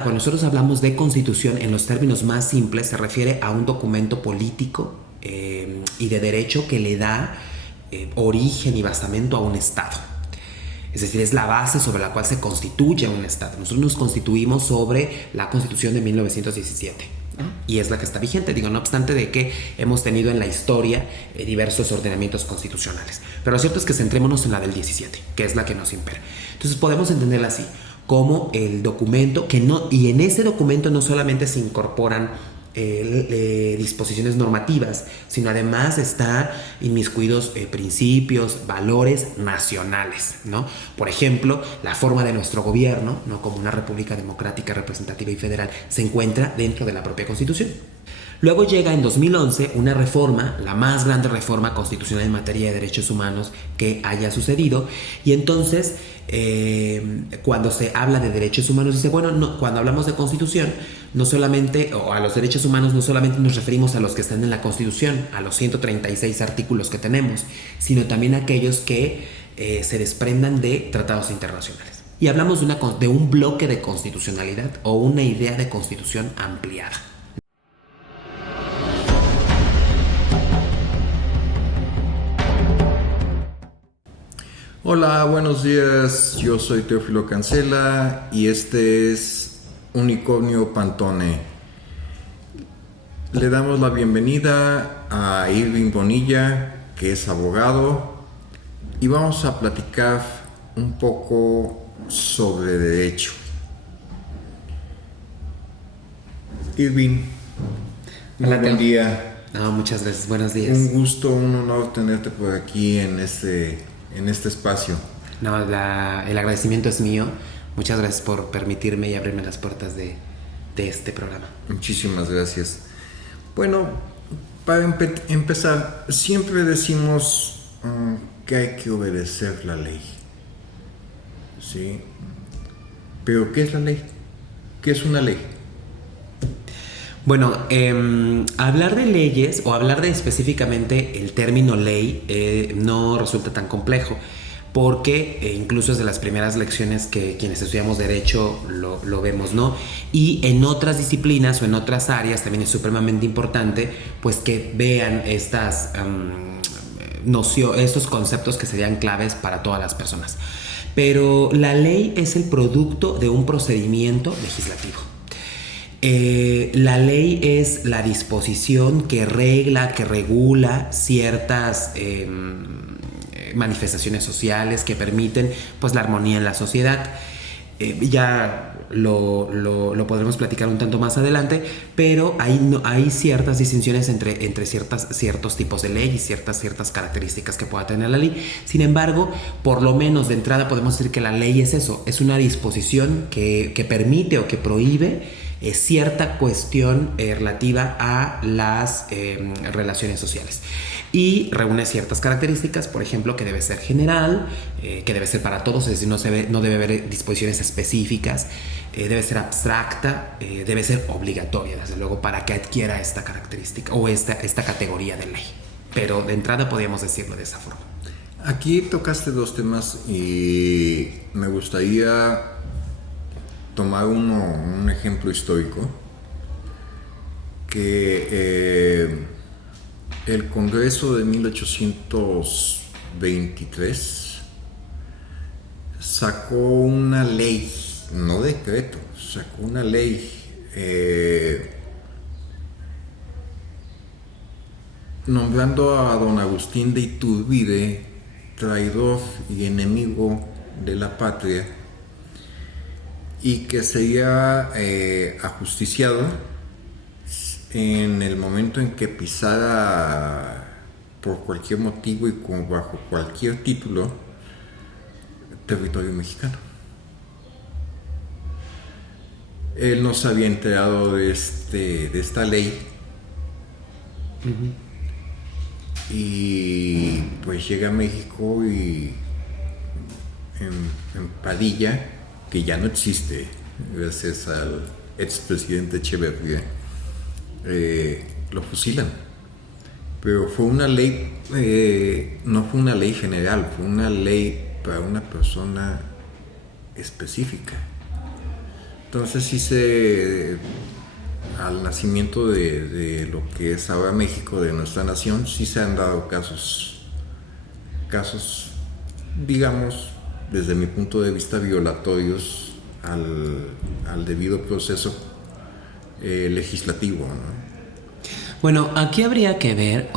Cuando nosotros hablamos de constitución en los términos más simples se refiere a un documento político y de derecho que le da origen y basamento a un Estado. Es decir, es la base sobre la cual se constituye un Estado. Nosotros nos constituimos sobre la Constitución de 1917 y es la que está vigente, no obstante de que hemos tenido en la historia diversos ordenamientos constitucionales. Pero lo cierto es que centrémonos en la del 17, que es la que nos impera. Entonces podemos entenderla así, como el documento y en ese documento no solamente se incorporan disposiciones normativas, sino además están inmiscuidos principios, valores nacionales, ¿no? Por ejemplo, la forma de nuestro gobierno, ¿no? Como una república democrática, representativa y federal, se encuentra dentro de la propia Constitución. Luego llega en 2011 una reforma, la más grande reforma constitucional en materia de derechos humanos que haya sucedido, y entonces cuando se habla de derechos humanos dice, bueno, no, cuando hablamos de constitución, no solamente, o a los derechos humanos no solamente nos referimos a los que están en la Constitución, a los 136 artículos que tenemos, sino también a aquellos que se desprendan de tratados internacionales. Y hablamos de un bloque de constitucionalidad o una idea de constitución ampliada. Hola, buenos días. Yo soy Teófilo Cancela y este es Unicornio Pantone. Le damos la bienvenida a Irving Bonilla, que es abogado, y vamos a platicar un poco sobre derecho. Irving, muy buen día. No, muchas gracias, buenos días. Un gusto, un honor tenerte por aquí en este espacio. No, el agradecimiento es mío. Muchas gracias por permitirme y abrirme las puertas de este programa. Muchísimas gracias. Bueno, para empezar, siempre decimos que hay que obedecer la ley. ¿Sí? Pero ¿qué es la ley? ¿Qué es una ley? Bueno, hablar de leyes o hablar de específicamente el término ley no resulta tan complejo porque incluso es de las primeras lecciones que quienes estudiamos derecho lo vemos, ¿no? Y en otras disciplinas o en otras áreas también es supremamente importante pues que vean estas estos conceptos que serían claves para todas las personas. Pero la ley es el producto de un procedimiento legislativo. La ley es la disposición que regula ciertas manifestaciones sociales que permiten pues la armonía en la sociedad. Ya lo podremos platicar un tanto más adelante, pero hay ciertas distinciones entre ciertos tipos de ley y ciertas características que pueda tener la ley. Sin embargo, por lo menos de entrada podemos decir que la ley es eso, es una disposición que permite o que prohíbe cierta cuestión relativa a las relaciones sociales y reúne ciertas características, por ejemplo, que debe ser general, que debe ser para todos, es decir, no debe haber disposiciones específicas, debe ser abstracta, debe ser obligatoria, desde luego, para que adquiera esta característica o esta categoría de ley. Pero de entrada podríamos decirlo de esa forma. Aquí tocaste dos temas y me gustaría tomar un ejemplo histórico, que el Congreso de 1823 sacó una ley, no decreto, sacó una ley nombrando a don Agustín de Iturbide traidor y enemigo de la patria, y que sería ajusticiado en el momento en que pisara por cualquier motivo y bajo cualquier título territorio mexicano. Él no se había enterado de esta ley. Uh-huh. Y pues llega a México y en Padilla, que ya no existe gracias al expresidente Echeverría, lo fusilan. Pero fue una ley, no fue una ley general, fue una ley para una persona específica. Entonces al nacimiento de lo que es ahora México, de nuestra nación, sí se han dado casos, digamos, desde mi punto de vista, violatorios al debido proceso legislativo, ¿no? Bueno, aquí habría que ver,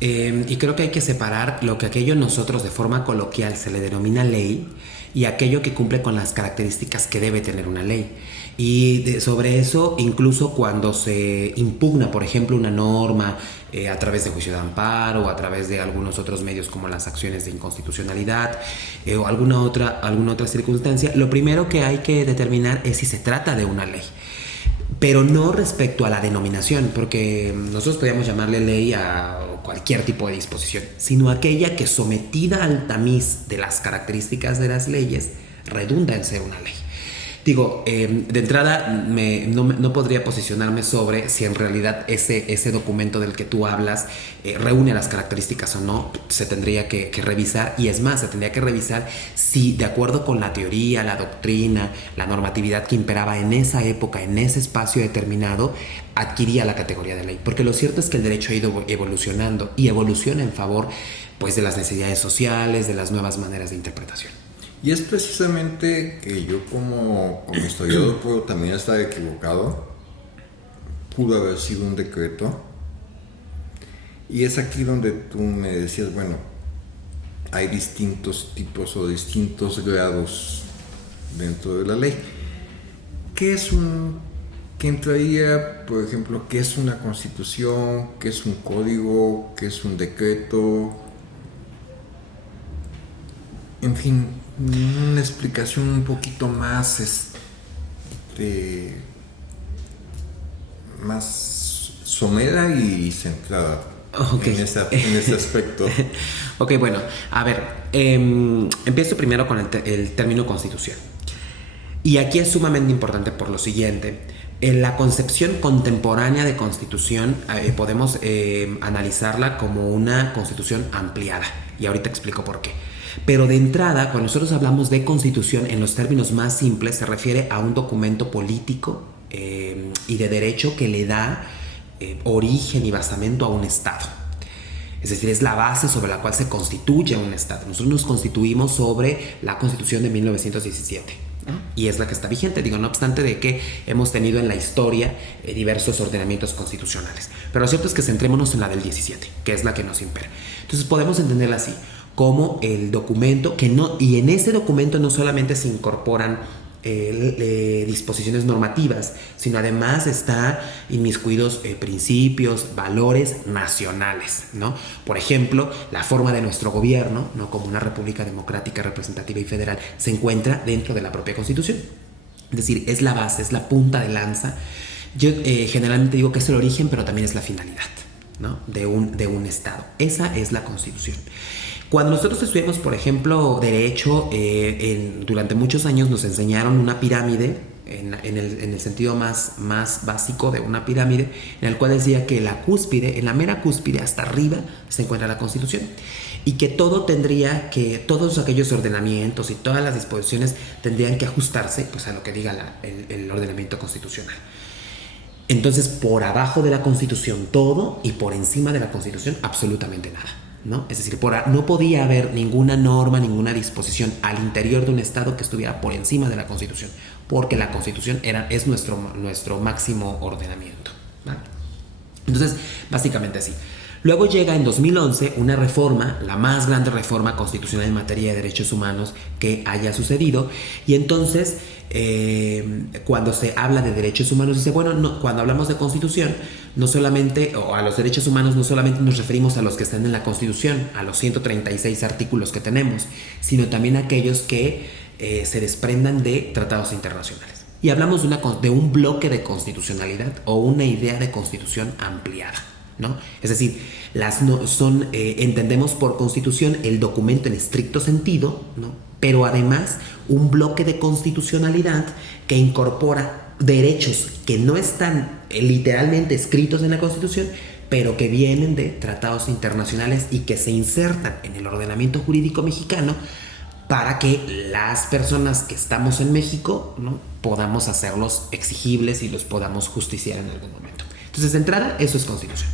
y creo que hay que separar lo que aquello nosotros de forma coloquial se le denomina ley y aquello que cumple con las características que debe tener una ley. Y sobre eso, incluso cuando se impugna, por ejemplo, una norma a través de juicio de amparo o a través de algunos otros medios como las acciones de inconstitucionalidad o alguna otra circunstancia, lo primero que hay que determinar es si se trata de una ley. Pero no respecto a la denominación, porque nosotros podríamos llamarle ley a cualquier tipo de disposición, sino aquella que sometida al tamiz de las características de las leyes redunda en ser una ley. Digo, de entrada no podría posicionarme sobre si en realidad ese documento del que tú hablas reúne las características o no. Se tendría que revisar, y es más, se tendría que revisar si de acuerdo con la teoría, la doctrina, la normatividad que imperaba en esa época, en ese espacio determinado, adquiría la categoría de ley. Porque lo cierto es que el derecho ha ido evolucionando y evoluciona en favor, pues, de las necesidades sociales, de las nuevas maneras de interpretación. Y es precisamente que yo como historiador puedo también estar equivocado. Pudo haber sido un decreto. Y es aquí donde tú me decías, bueno, hay distintos tipos o distintos grados dentro de la ley. ¿Qué entraría, por ejemplo, qué es una constitución, qué es un código, qué es un decreto? En fin, una explicación un poquito más, más somera y centrada. Okay. En ese aspecto. Ok, bueno, a ver, empiezo primero con el término constitución. Y aquí es sumamente importante por lo siguiente. En la concepción contemporánea de constitución podemos analizarla como una constitución ampliada. Y ahorita explico por qué. Pero de entrada, cuando nosotros hablamos de constitución en los términos más simples, se refiere a un documento político y de derecho que le da origen y basamento a un Estado. Es decir, es la base sobre la cual se constituye un Estado. Nosotros nos constituimos sobre la Constitución de 1917. Y es la que está vigente, digo, no obstante de que hemos tenido en la historia diversos ordenamientos constitucionales. Pero lo cierto es que centrémonos en la del 17, que es la que nos impera. Entonces podemos entenderla así, como el documento y en ese documento no solamente se incorporan disposiciones normativas, sino además están inmiscuidos principios, valores nacionales, ¿no? Por ejemplo, la forma de nuestro gobierno, ¿no? Como una república democrática, representativa y federal, se encuentra dentro de la propia Constitución. Es decir, es la base, es la punta de lanza. Yo generalmente digo que es el origen, pero también es la finalidad, ¿no? de un Estado. Esa es la Constitución. Cuando nosotros estudiamos, por ejemplo, derecho, durante muchos años nos enseñaron una pirámide, en el sentido más básico de una pirámide, en el cual decía que en la mera cúspide, hasta arriba, se encuentra la Constitución. Y que todos aquellos ordenamientos y todas las disposiciones tendrían que ajustarse, pues, a lo que diga el ordenamiento constitucional. Entonces, por abajo de la Constitución todo, y por encima de la Constitución absolutamente nada, ¿no? Es decir, no podía haber ninguna norma, ninguna disposición al interior de un Estado que estuviera por encima de la Constitución, porque la Constitución es nuestro máximo ordenamiento, ¿vale? Entonces, básicamente así. Luego llega en 2011 una reforma, la más grande reforma constitucional en materia de derechos humanos que haya sucedido, y entonces cuando se habla de derechos humanos dice, bueno, cuando hablamos de Constitución, no solamente, o a los derechos humanos, no solamente nos referimos a los que están en la Constitución, a los 136 artículos que tenemos, sino también a aquellos que se desprendan de tratados internacionales. Y hablamos de un bloque de constitucionalidad o una idea de constitución ampliada, ¿no? Es decir, entendemos por constitución el documento en estricto sentido, ¿no? Pero además un bloque de constitucionalidad que incorpora derechos que no están literalmente escritos en la Constitución, pero que vienen de tratados internacionales y que se insertan en el ordenamiento jurídico mexicano para que las personas que estamos en México, ¿no?, podamos hacerlos exigibles y los podamos justiciar en algún momento. Entonces, de entrada, eso es constitución.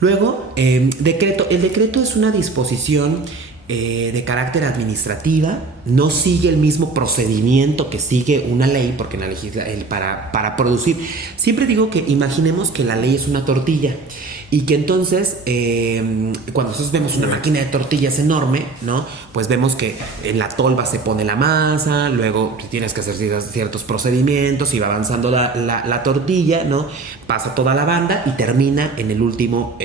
Luego, decreto. El decreto es una disposición de carácter administrativa, no sigue el mismo procedimiento que sigue una ley, porque para producir, siempre digo que imaginemos que la ley es una tortilla y que entonces cuando nosotros vemos una máquina de tortillas enorme, ¿no?, pues vemos que en la tolva se pone la masa, luego tienes que hacer ciertos procedimientos y va avanzando la tortilla, ¿no?, pasa toda la banda y termina en el último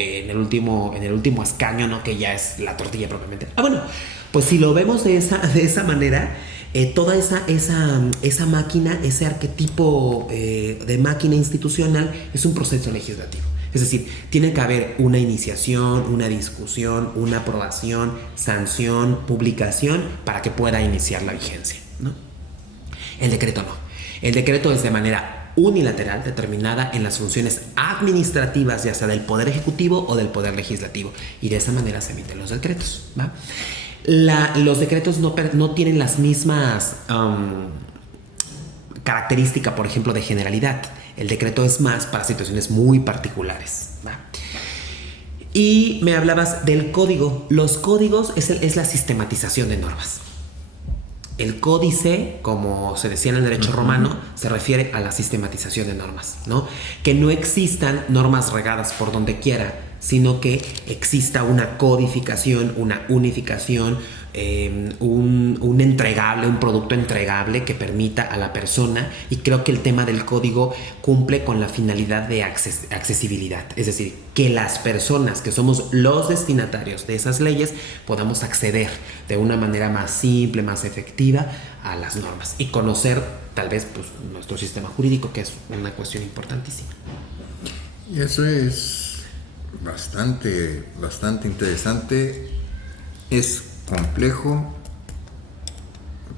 escaño, ¿no?, que ya es la tortilla propiamente. Bueno, pues si lo vemos de esa manera, toda esa máquina, ese arquetipo de máquina institucional es un proceso legislativo. Es decir, tiene que haber una iniciación, una discusión, una aprobación, sanción, publicación para que pueda iniciar la vigencia, ¿no? El decreto no. El decreto es de manera unilateral determinada en las funciones administrativas, ya sea del Poder Ejecutivo o del Poder Legislativo, y de esa manera se emiten los decretos, ¿va? Los decretos no tienen las mismas características, por ejemplo, de generalidad. El decreto es más para situaciones muy particulares, ¿va? Y me hablabas del código. Los códigos es la sistematización de normas. El códice, como se decía en el derecho romano, se refiere a la sistematización de normas, ¿no? Que no existan normas regadas por donde quiera, sino que exista una codificación, una unificación, un entregable, un producto entregable que permita a la persona, y creo que el tema del código cumple con la finalidad de accesibilidad, es decir, que las personas que somos los destinatarios de esas leyes podamos acceder de una manera más simple, más efectiva a las normas y conocer tal vez pues, nuestro sistema jurídico, que es una cuestión importantísima. Y eso es bastante interesante. Es complejo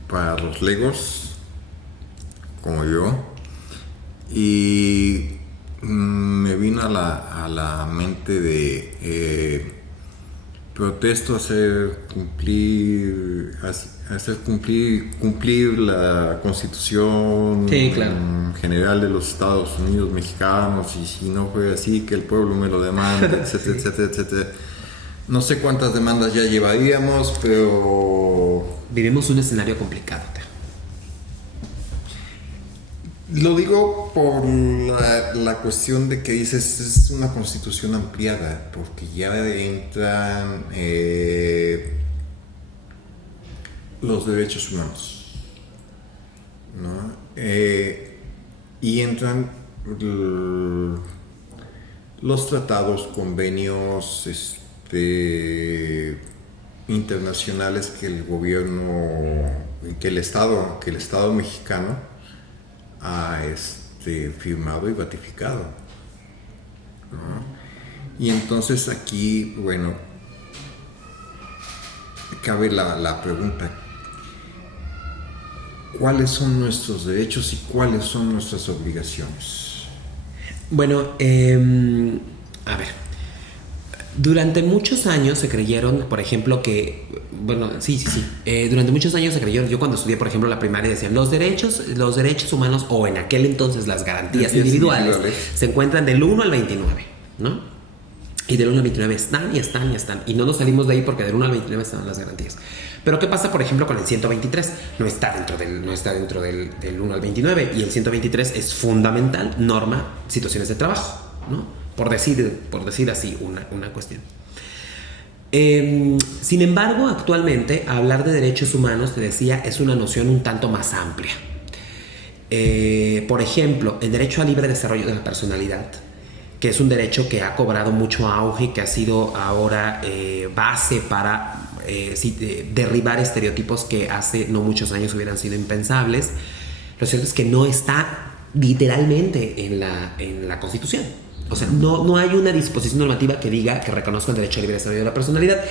para los legos como yo, y me vino a la mente de protesto hacer cumplir la Constitución, sí, claro, general de los Estados Unidos mexicanos, y si no fue así, que el pueblo me lo demanda, etcétera, sí, etcétera. No sé cuántas demandas ya llevaríamos, pero vivimos un escenario complicado. Lo digo por la cuestión de que dices es una constitución ampliada, porque ya entran los derechos humanos, ¿no? Y entran los tratados, convenios internacionales que el gobierno, que el Estado mexicano ha firmado y ratificado, ¿no? Y entonces aquí, bueno, cabe la pregunta: ¿cuáles son nuestros derechos y cuáles son nuestras obligaciones? Bueno, a ver. Durante muchos años se creyeron, por ejemplo, que... Bueno, sí. Durante muchos años se creyeron... Yo cuando estudié, por ejemplo, la primaria decían los derechos humanos, o en aquel entonces las garantías individuales, se encuentran del 1 al 29, ¿no? Y del 1 al 29 están. Y no nos salimos de ahí porque del 1 al 29 están las garantías. Pero ¿qué pasa, por ejemplo, con el 123? No está dentro del 1 al 29. Y el 123 es fundamental, norma situaciones de trabajo, ¿no? Por decir así una cuestión. Sin embargo, actualmente hablar de derechos humanos, te decía, es una noción un tanto más amplia. Por ejemplo, el derecho al libre desarrollo de la personalidad, que es un derecho que ha cobrado mucho auge y que ha sido ahora base para derribar estereotipos que hace no muchos años hubieran sido impensables. Lo cierto es que no está literalmente en la Constitución. O sea, no hay una disposición normativa que diga que reconozca el derecho al libre desarrollo de la personalidad.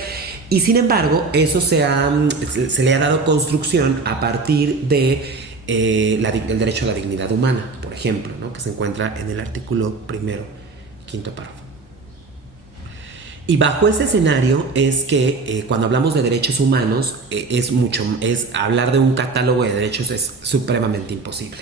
Y sin embargo, eso se le ha dado construcción a partir de el derecho a la dignidad humana, por ejemplo, ¿no? Que se encuentra en el artículo 1º, 5º párrafo. Y bajo ese escenario es que cuando hablamos de derechos humanos es hablar de un catálogo de derechos es supremamente imposible.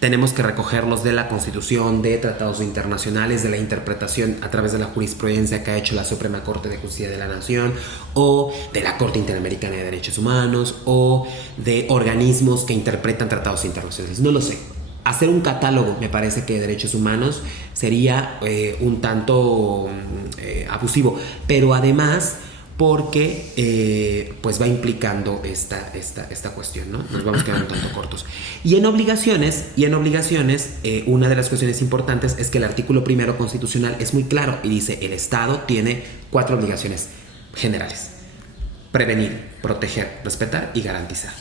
Tenemos que recogerlos de la Constitución, de tratados internacionales, de la interpretación a través de la jurisprudencia que ha hecho la Suprema Corte de Justicia de la Nación, o de la Corte Interamericana de Derechos Humanos, o de organismos que interpretan tratados internacionales. No lo sé. Hacer un catálogo, me parece que de derechos humanos sería un tanto abusivo, pero además porque pues va implicando esta cuestión, ¿no? Nos vamos quedando un tanto cortos. Y en obligaciones, una de las cuestiones importantes es que el artículo 1 constitucional es muy claro y dice: el Estado tiene 4 obligaciones generales: prevenir, proteger, respetar y garantizar.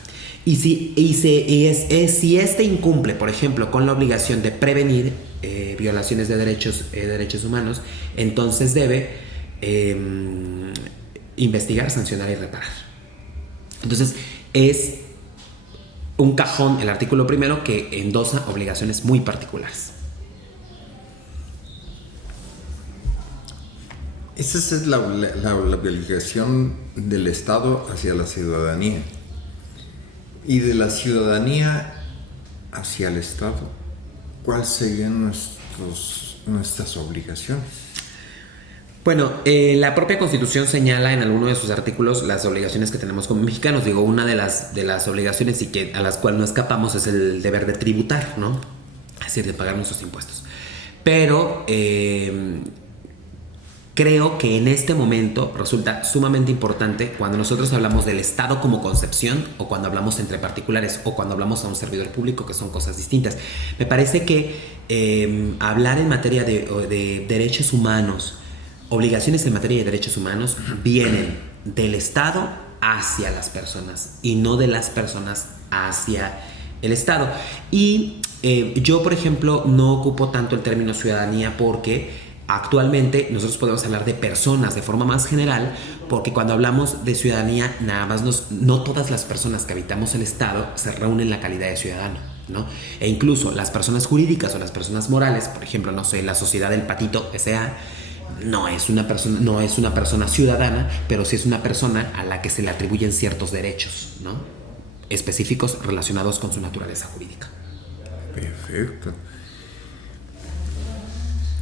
Y si este incumple, por ejemplo, con la obligación de prevenir violaciones de derechos humanos, entonces debe investigar, sancionar y reparar. Entonces es un cajón el artículo 1 que endosa obligaciones muy particulares. Esa es la obligación del Estado hacia la ciudadanía. Y de la ciudadanía hacia el Estado, ¿cuáles serían nuestras obligaciones? Bueno, la propia Constitución señala en alguno de sus artículos las obligaciones que tenemos como mexicanos. Digo, una de las obligaciones y a las cuales no escapamos es el deber de tributar, ¿no? Es decir, de pagar nuestros impuestos. Pero creo que en este momento resulta sumamente importante cuando nosotros hablamos del Estado como concepción, o cuando hablamos entre particulares, o cuando hablamos a un servidor público, que son cosas distintas. Me parece que hablar en materia de derechos humanos, obligaciones en materia de derechos humanos, vienen del Estado hacia las personas y no de las personas hacia el Estado. Y yo, por ejemplo, no ocupo tanto el término ciudadanía porque actualmente nosotros podemos hablar de personas de forma más general, porque cuando hablamos de ciudadanía, nada más no todas las personas que habitamos el Estado se reúnen en la calidad de ciudadano, ¿no? E incluso las personas jurídicas o las personas morales, por ejemplo, no sé, la Sociedad del Patito S.A., no es una persona ciudadana, pero sí es una persona a la que se le atribuyen ciertos derechos, ¿no? Específicos relacionados con su naturaleza jurídica. Perfecto.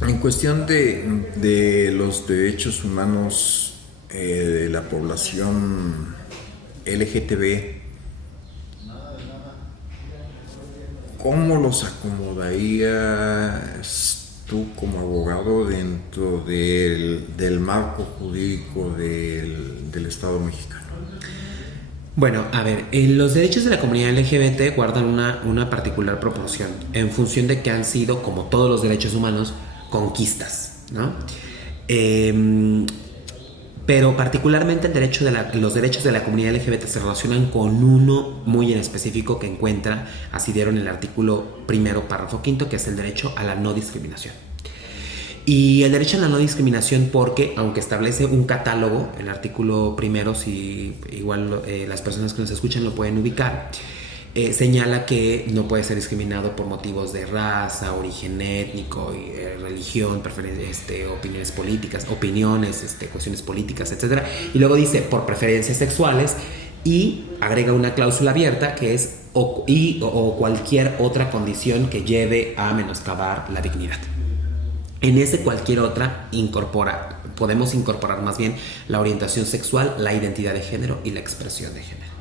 En cuestión de los derechos humanos de la población LGTB, ¿cómo los acomodarías tú como abogado dentro del marco jurídico del Estado mexicano? Bueno, a ver, los derechos de la comunidad LGBT guardan una particular proporción en función de que han sido, como todos los derechos humanos, conquistas, ¿no? Pero particularmente los derechos de la comunidad LGBT se relacionan con uno muy en específico que dieron el artículo 1, párrafo 5, que es el derecho a la no discriminación. Y el derecho a la no discriminación porque, aunque establece un catálogo, el artículo 1, si igual las personas que nos escuchan lo pueden ubicar, señala que no puede ser discriminado por motivos de raza, origen étnico, religión, opiniones políticas, cuestiones políticas, etc. Y luego dice por preferencias sexuales y agrega una cláusula abierta que es o cualquier otra condición que lleve a menoscabar la dignidad. En ese cualquier otra podemos incorporar más bien la orientación sexual, la identidad de género y la expresión de género.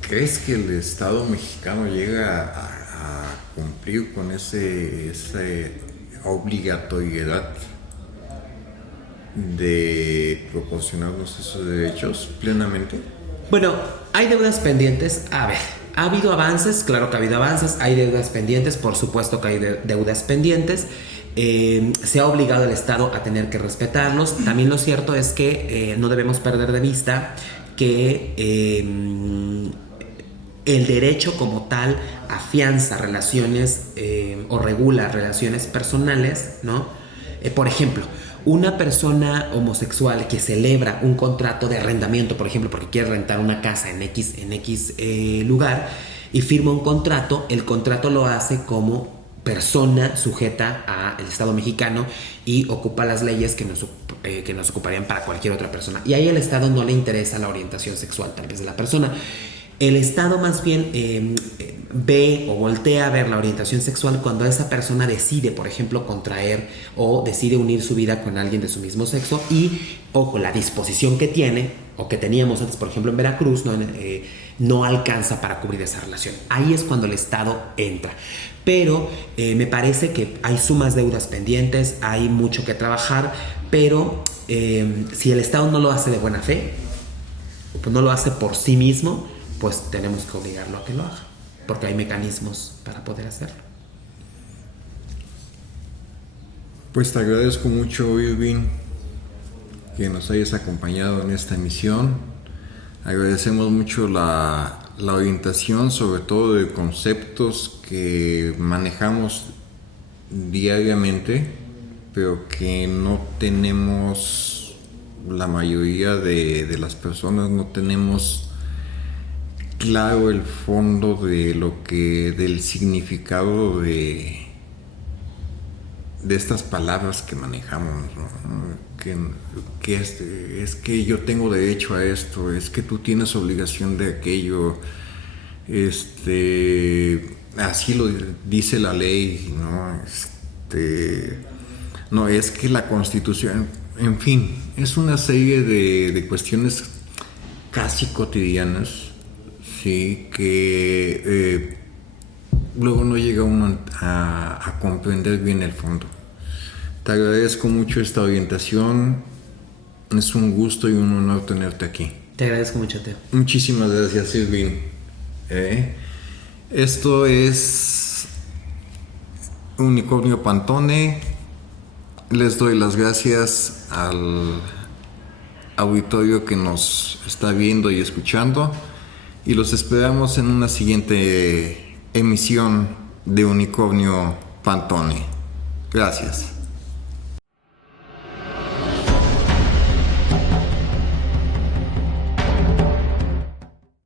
¿Crees que el Estado mexicano llega a cumplir con esa obligatoriedad de proporcionarnos esos derechos plenamente? Bueno, hay deudas pendientes. A ver, ¿ha habido avances? Claro que ha habido avances. Hay deudas pendientes, por supuesto que hay deudas pendientes. Se ha obligado al Estado a tener que respetarlos. También lo cierto es que no debemos perder de vista que el derecho como tal afianza relaciones o regula relaciones personales, ¿no? Por ejemplo, una persona homosexual que celebra un contrato de arrendamiento, por ejemplo, porque quiere rentar una casa en X lugar y firma un contrato, el contrato lo hace como persona sujeta al Estado mexicano y ocupa las leyes que nos ocuparían para cualquier otra persona. Y ahí al Estado no le interesa la orientación sexual tal vez de la persona. El Estado más bien ve o voltea a ver la orientación sexual cuando esa persona decide, por ejemplo, contraer o decide unir su vida con alguien de su mismo sexo y, ojo, la disposición que tiene o que teníamos antes, por ejemplo, en Veracruz, no alcanza para cubrir esa relación. Ahí es cuando el Estado entra. Pero me parece que hay sumas deudas pendientes, hay mucho que trabajar, pero si el Estado no lo hace de buena fe, pues no lo hace por sí mismo, pues tenemos que obligarlo a que lo haga, porque hay mecanismos para poder hacerlo. Pues te agradezco mucho, Irving, que nos hayas acompañado en esta emisión. Agradecemos mucho la orientación, sobre todo de conceptos que manejamos diariamente, pero que no tenemos, la mayoría de las personas no tenemos claro el fondo de del significado de estas palabras que manejamos, ¿no? Que es que yo tengo derecho a esto, es que tú tienes obligación de aquello, así lo dice la ley, ¿no? No, es que la Constitución, en fin, es una serie de cuestiones casi cotidianas, sí, que luego no llega uno a comprender bien el fondo. Te agradezco mucho esta orientación. Es un gusto y un honor tenerte aquí. Te agradezco mucho, Teo. Muchísimas gracias, Irving. Esto es Unicornio Pantone. Les doy las gracias al auditorio que nos está viendo y escuchando. Y los esperamos en una siguiente emisión de Unicornio Pantone. Gracias.